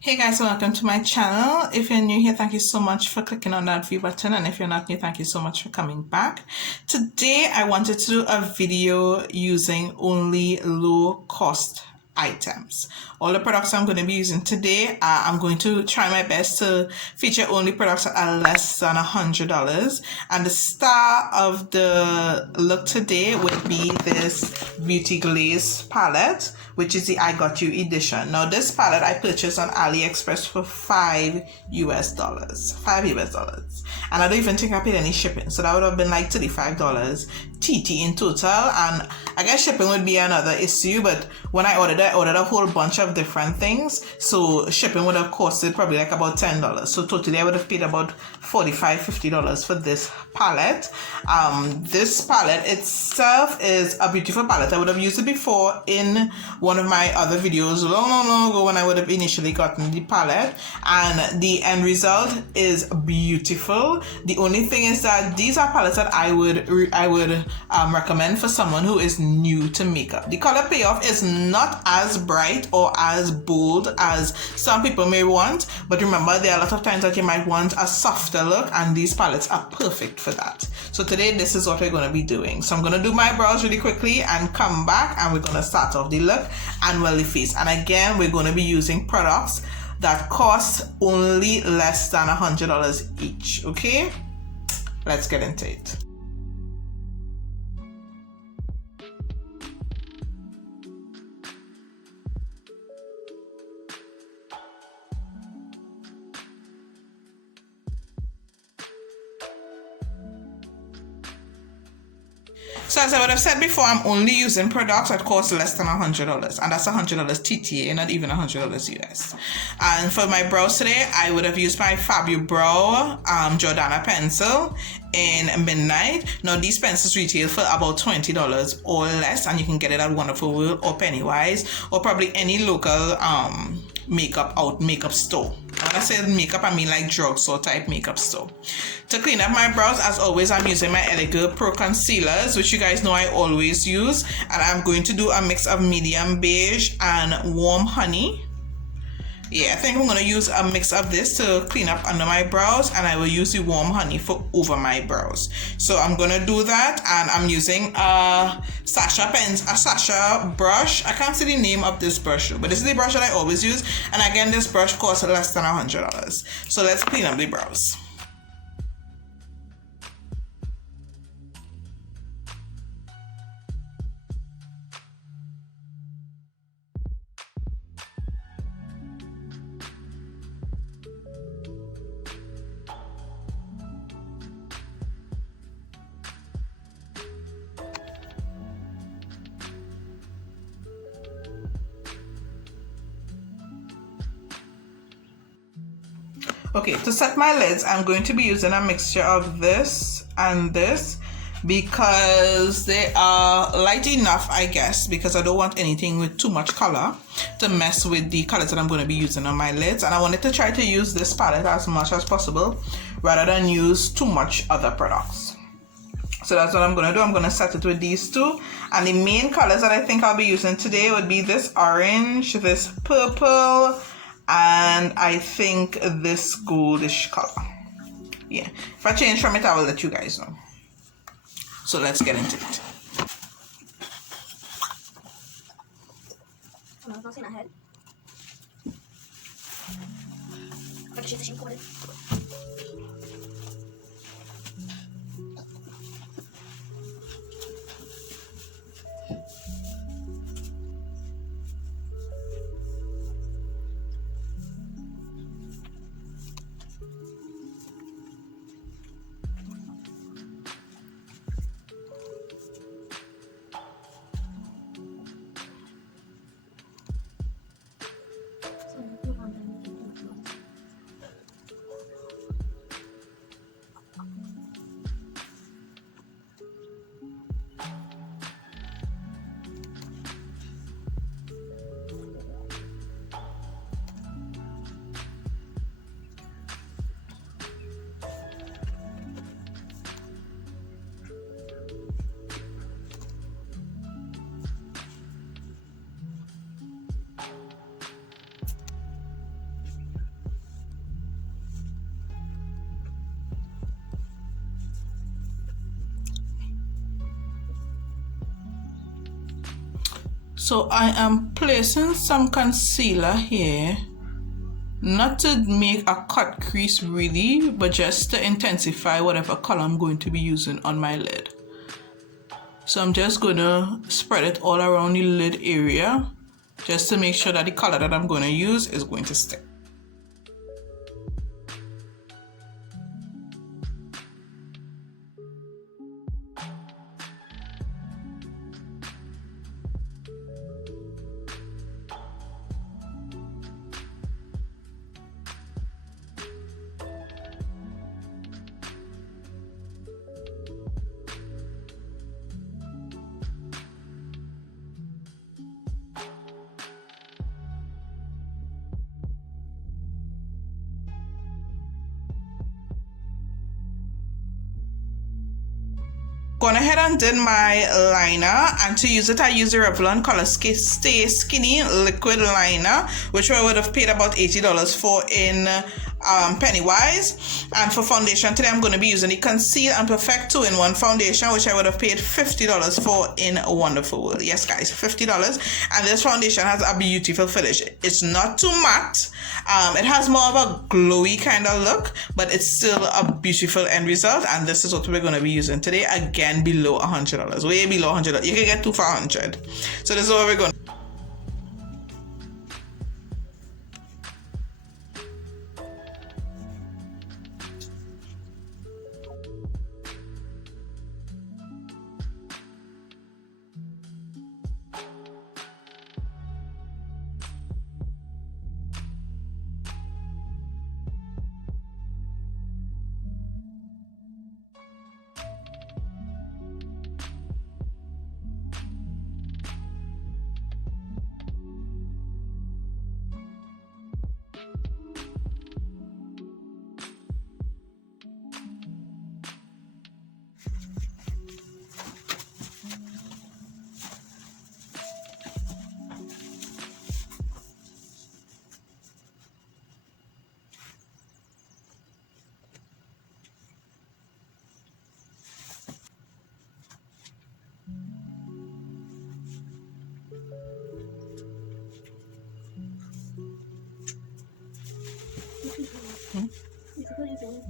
Hey guys, welcome to my channel. If you're new here, thank you so much for clicking on that view button, and if you're not new, thank you so much for coming back. Today I wanted to do a video using only low cost items. All the products I'm going to be using today, I'm going to try my best to feature only products that are less than $100, and the star of the look today would be this Beauty Glaze palette, which is the I Got You edition. Now this palette I purchased on AliExpress for $5 US, and I don't even think I paid any shipping, so that would have been like $35 TT in total. And I guess shipping would be another issue, but when I ordered a whole bunch of different things, so shipping would have costed probably like about $10. So totally I would have paid about $45-50 for this palette. This palette itself is a beautiful palette. I would have used it before in one of my other videos long ago when I would have initially gotten the palette, and the end result is beautiful. The only thing is that these are palettes that I would recommend for someone who is new to makeup. The color payoff is not as bright or as bold as some people may want, but remember there are a lot of times that you might want a softer look, and these palettes are perfect for that. So today this is what we're going to be doing. So I'm going to do my brows really quickly and come back, and we're going to start off the look and the face. And again, we're going to be using products that cost only less than $100 each. Okay, let's get into it. So as I would have said before, I'm only using products that cost less than $100, and that's $100 TTA, not even $100 US. And for my brows today, I would have used my Fabio Brow Jordana pencil in Midnight. Now these pencils retail for about $20 or less, and you can get it at Wonderful World or Pennywise or probably any local makeup store. When I say makeup, I mean like drugstore type makeup store. To clean up my brows, as always, I'm using my Elegant Pro Concealers, which you guys know I always use, and I'm going to do a mix of medium beige and warm honey. Yeah, I think I'm going to use a mix of this to clean up under my brows, and I will use the warm honey for over my brows. So I'm going to do that, and I'm using a Sasha brush. I can't see the name of this brush, but this is the brush that I always use, and again, this brush costs less than $100. So let's clean up the brows. Okay, to set my lids, I'm going to be using a mixture of this and this because they are light enough, I guess, because I don't want anything with too much color to mess with the colors that I'm going to be using on my lids. And I wanted to try to use this palette as much as possible rather than use too much other products. So that's what I'm going to do. I'm going to set it with these two. And the main colors that I think I'll be using today would be this orange, this purple, and I think this goldish color. Yeah, if I change from it, I will let you guys know. So let's get into it. So I am placing some concealer here, not to make a cut crease really, but just to intensify whatever color I'm going to be using on my lid. So I'm just going to spread it all around the lid area, just to make sure that the color that I'm going to use is going to stick. Gone ahead and did my liner, and to use it I use the Revlon Color Stay Skinny Liquid Liner, which I would have paid about $80 for in Pennywise. And for foundation today I'm going to be using the Conceal and Perfect 2-in-1 foundation, which I would have paid $50 for in Wonderful World. Yes guys, $50. And this foundation has a beautiful finish. It's not too matte. It has more of a glowy kind of look, but it's still a beautiful end result. And this is what we're going to be using today. Again, below $100, way below $100. You can get 2 for $100. So this is what we're going to.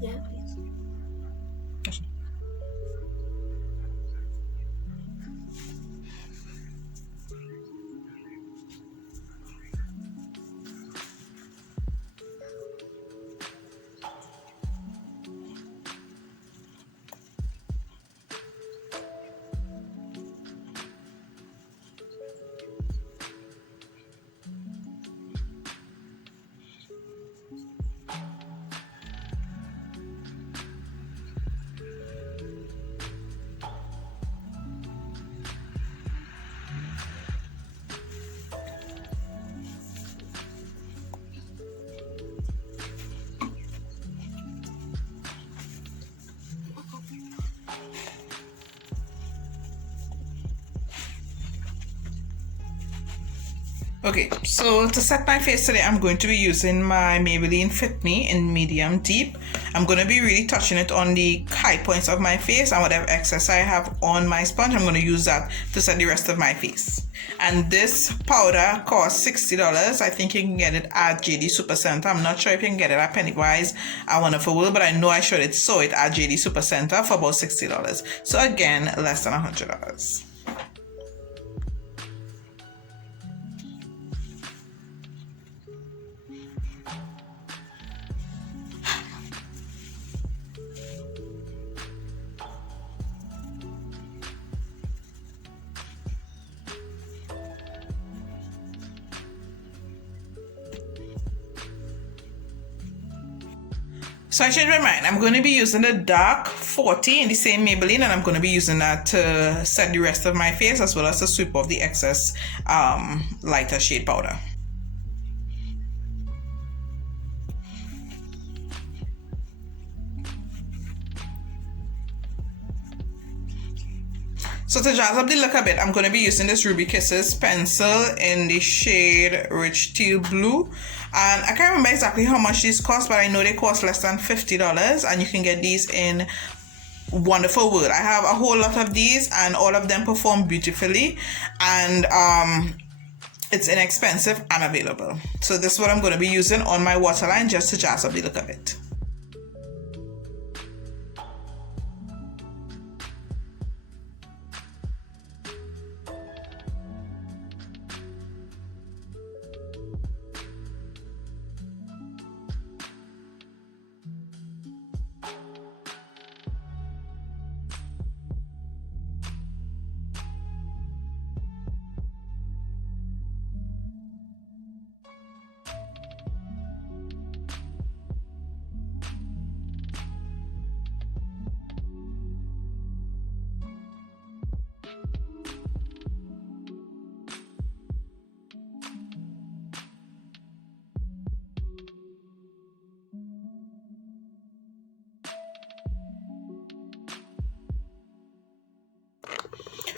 Yeah, please. Okay, so to set my face today, I'm going to be using my Maybelline Fit Me in medium deep. I'm going to be really touching it on the high points of my face, and whatever excess I have on my sponge, I'm going to use that to set the rest of my face. And this powder costs $60. I think you can get it at JD Supercenter. I'm not sure if you can get it at Pennywise at Wonderful World, but I know I saw it at JD Supercenter for about $60. So again, less than $100. So I changed my mind. I'm going to be using the dark 40 in the same Maybelline, and I'm going to be using that to set the rest of my face, as well as to sweep off the excess lighter shade powder. So to jazz up the look a bit, I'm going to be using this Ruby Kisses pencil in the shade Rich Teal Blue. And I can't remember exactly how much these cost, but I know they cost less than $50. And you can get these in Wonderful World. I have a whole lot of these, and all of them perform beautifully. And it's inexpensive and available. So this is what I'm going to be using on my waterline just to jazz up the look of it.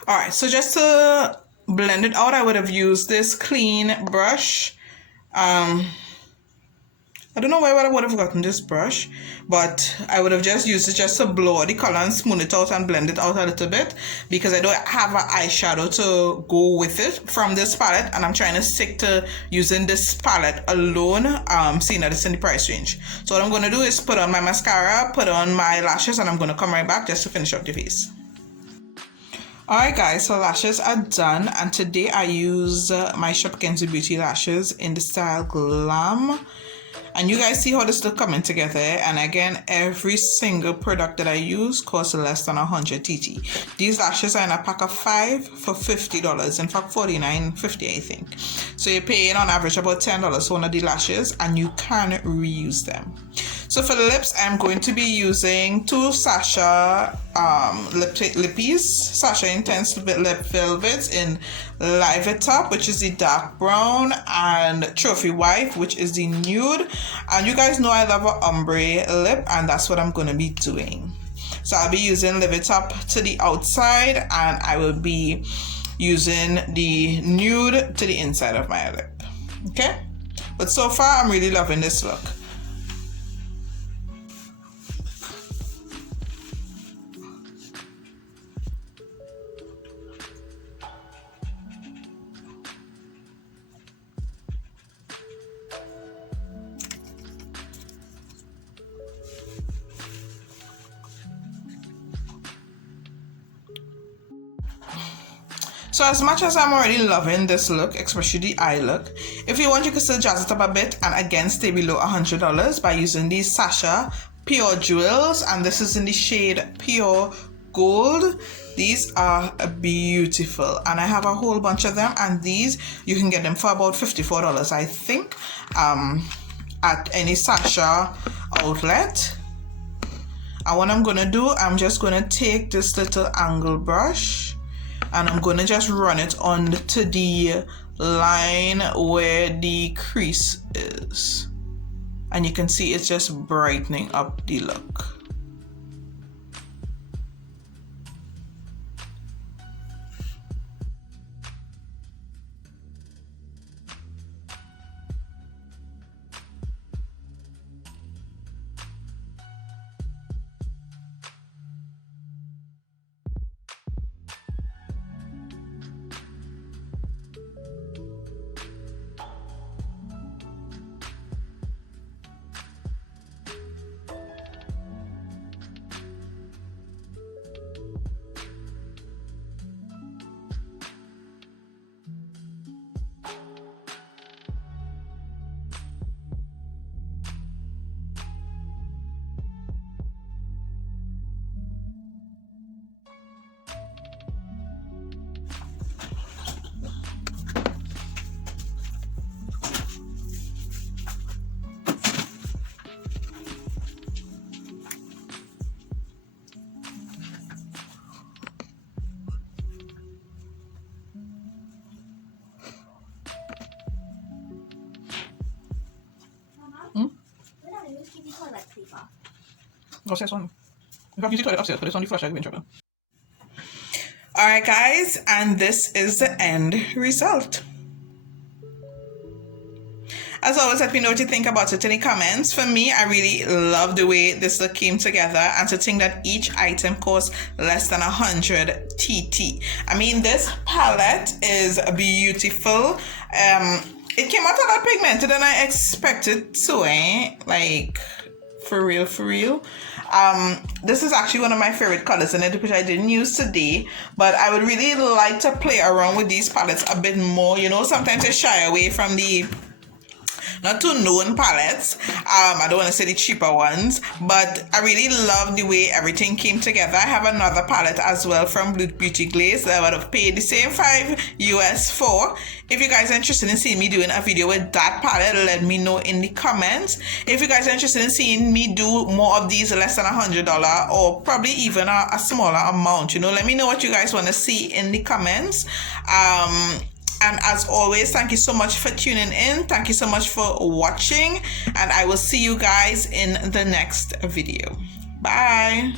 Alright, so just to blend it out, I would have used this clean brush. I don't know where I would have gotten this brush, but I would have just used it just to blow the color and smooth it out and blend it out a little bit, because I don't have an eyeshadow to go with it from this palette, and I'm trying to stick to using this palette alone, seeing that it's in the price range. So what I'm going to do is put on my mascara, put on my lashes, and I'm going to come right back just to finish up the face. Alright guys, so lashes are done, and today I use my Shopkins Beauty lashes in the style Glam. And you guys see how this look coming together, and again, every single product that I use costs less than 100 TT. These lashes are in a pack of 5 for $50, in fact $49.50 I think. So you're paying on average about $10 for one of the lashes, and you can reuse them. So for the lips, I'm going to be using two Sasha lippies, Sasha Intense Lip Velvets in Live It Up, which is the dark brown, and Trophy Wife, which is the nude. And you guys know I love an ombre lip, and that's what I'm going to be doing. So I'll be using Live It Up to the outside, and I will be using the nude to the inside of my lip. Okay? But so far, I'm really loving this look. So as much as I'm already loving this look, especially the eye look, if you want, you can still jazz it up a bit and again stay below $100 by using these Sasha Pure Jewels, and this is in the shade Pure Gold. These are beautiful, and I have a whole bunch of them, and these you can get them for about $54 I think at any Sasha outlet. And what I'm gonna do, I'm just gonna take this little angle brush and I'm going to just run it onto the line where the crease is. And you can see it's just brightening up the look. Upstairs one. If I use the toilet upstairs, but it's on the flush, I'll be in trouble. Alright guys, and this is the end result. As always, let me know what you think about it in the comments. For me, I really love the way this look came together, and to think that each item costs less than 100 TT. I mean, this palette is beautiful. It came out a lot pigmented than I expected to, like, for real. This is actually one of my favorite colors in it, which I didn't use today, but I would really like to play around with these palettes a bit more. You know, sometimes I shy away from the not too known palettes. I don't want to say the cheaper ones, but I really love the way everything came together. I have another palette as well from Blue Beauty Glaze that I would have paid the same $5 US for. If you guys are interested in seeing me doing a video with that palette, let me know in the comments. If you guys are interested in seeing me do more of these less than $100 or probably even a smaller amount, you know, let me know what you guys want to see in the comments. And as always, thank you so much for tuning in. Thank you so much for watching. And I will see you guys in the next video. Bye.